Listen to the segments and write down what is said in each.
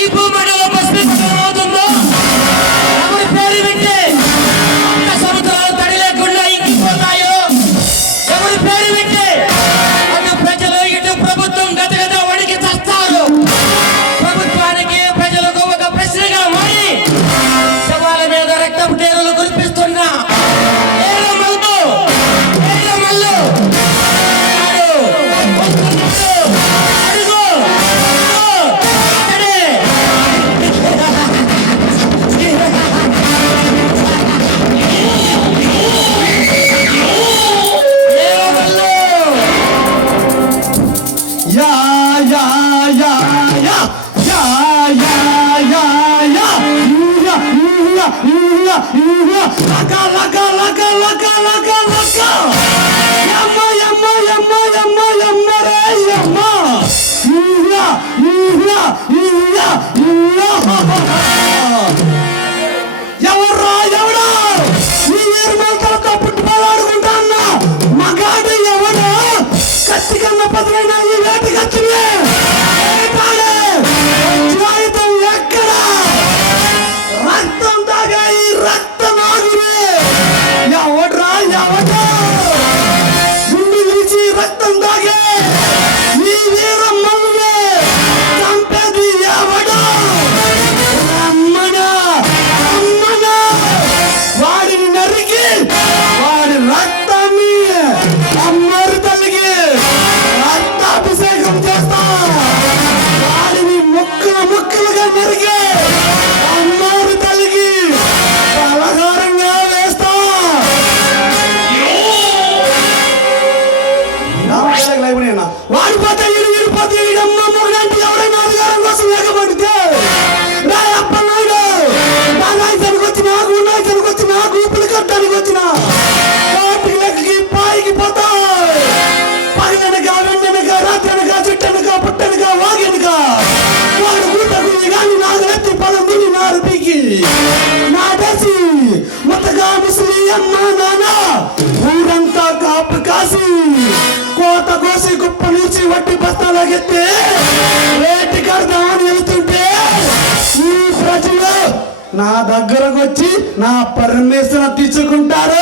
ఈ భూమండలం భస్మీకృతం అవుతుందో, ఎవరి పేరు వింటే ఒక్క సముద్రాలు తడి లేకుండా ఇంకిపోతాయో, ఎవరి పేరు వింటే అటు ప్రజలు ఇటు ప్రభుత్వం గతగత వణికి చస్తారు. ప్రభుత్వానికి ప్రజలకు ఒక ప్రశ్నగా మారి శవాల మీద రక్తపు టేరులు కురిపిస్తున్నా ఎవర్రా ఎవడా ఈ నిర్మలతో పుట్టుబలాడుకుంటా అన్నా మగాడు ఎవడా కత్తి కన్న పదులైన ఈ వేటి కత్తినే ఎక్కడ రక్తం తాగా ఈ రక్త నాగులే ఎవడ్రా ఎవడా గుండు విరిచి రక్తం తాగే ఈ వీర మల్లులే చంపేది ఎవడా వాడిని నరికి వాడి రక్తాన్ని అమ్మరు తల్లికి రక్తాభిషేకం చేస్తా వాడిని ముక్కలుగా నరికి అమ్మరు తల్లికి పలహారంగా వేస్తా. వాడిపోతే వీడిపోతే వీడమ్మ మొగడంటే ఎవరైనా అధికారం కోసం లేకపోతే గూపులు కట్టడానికి వచ్చిన కోటికి లెక్కకి పాయికి పోతాయి. పైనక వెన్నెనక రాత్రనక చెట్టనక పుట్టనక వాగెనక వాడు గుట్టకు కానీ నాగలెత్తి పొలం దుని నారుపీకి నాటేసి మొత్తగా ముసలి అమ్మ నాన్న ఊరంతా కాపు కాసి కోత కోసి కుప్ప నుంచి వట్టి బస్తాలకెత్తే రేటి కడదామని వెళ్తుంటే ఈ ప్రజలు నా దగ్గరకు వచ్చి నా పర్మిషన్ తీసుకుంటారు.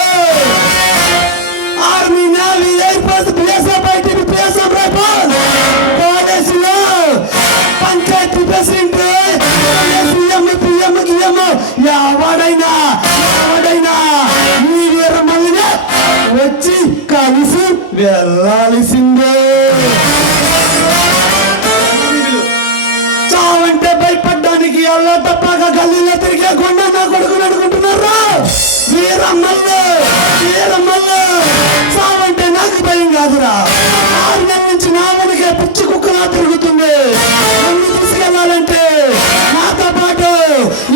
Army navy air force BSF ITB PSF rifle పోలీసులు పంచాయతీ ప్రెసిడెంట్ సీఎం పిఎం గిఎం ఎవడైనా ఈ వీరమల్లిని వచ్చి కలిసి వెళ్ళాల్సిందే. చావంటే భయపడ్డానికి అల్లా తప్పక గల్లీలో తిరిగే కొండ నా కొడుకుని అనుకుంటున్నారా? వీరమ్మల్లు చావంటే నాకు భయం కాదురా. 6 నెలల నుంచి నా వెనకే పిచ్చి కుక్కలా తిరుగుతుంది. నన్ను తీసుకెళ్లాలంటే నాతో పాటు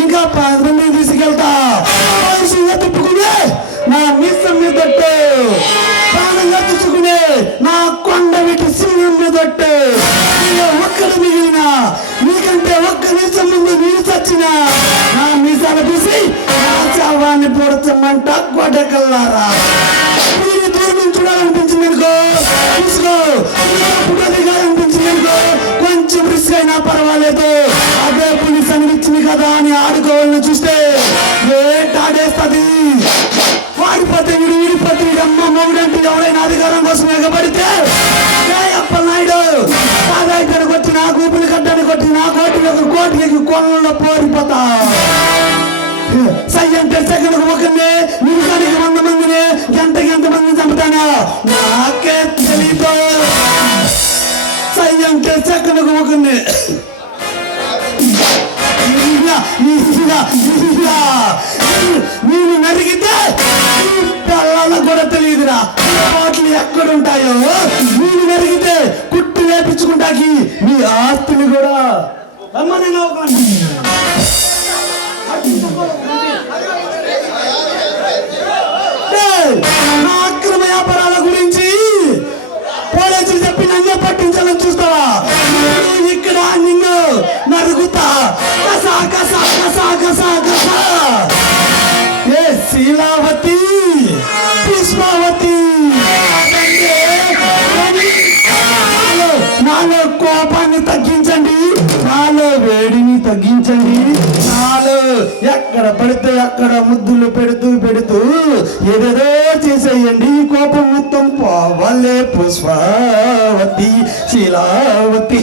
ఇంకా 10 మందిని తీసుకెళ్తా. భవిష్యంగా తిప్పుకునే నా మీసం మీదట్టు ప్రాణంగా తీసుకునే నా కొండ వీటి సింహం మీదట్టు ఒక్కడు మిగిలిన నీకంటే ఒక్క నిమిషం ముందు మీరు చచ్చిన నా మీసాల తీసి నా చావాన్ని పొడచమంట గొడ్డకల్లారా. మీరు దూరం నుంచి చూడాలనిపించింది అనుకో తీసుకో, అనిపించింది అనుకో కొంచెం రిస్క్ అయినా పర్వాలేదు. అదే పోలీస్ అనిపించింది కదా అని ఆడుకోవాలని చూస్తే వేటాడేస్తుంది. వాడిపోతే వీడిపోతే వీడమ్మ మొగుడంటే ఎవరైనా అధికారం కోసం ఎగబడితే అప్పలనాయుడు సాగాయికి వచ్చి నా గూపులు కట్టడానికి కొట్టి నా కోటికి కొలంలో పోరిపోతా. సై అంటే సెకండ్కి ఒకరిని నిమిషానికి 100 మందిని గంటకి ఎంతమందిని చంపుతానా నాకే తెలీదు. సై అంటే సెకండ్కి ఒకరిని నేను నరిగితే పిల్లల కూడా తెలియదురా కోట్లు ఎక్కడుంటాయో. నేను నరిగితే కుట్టు వేపించుకుంటాకి మీ ఆస్తిని కూడా నా అక్రమ వ్యాపారాల గురించి పోలీసులు చెప్పి నన్నే పట్టించాలని చూస్తావా? ఇక్కడ నిన్ను నరుగుతా కసా కసా కసా కసా కసా. ఏ శీలావతి పుష్పావతి నాలో కోపాన్ని తగ్గించండి, నాలో వేడిని తగ్గించండి చాలు. ఎక్కడ పడితే అక్కడ ముద్దులు పెడుతూ పెడుతూ ఏదేదో చేసేయండి. కోపం మొత్తం పోవాలే పుష్పావతి శీలావతి.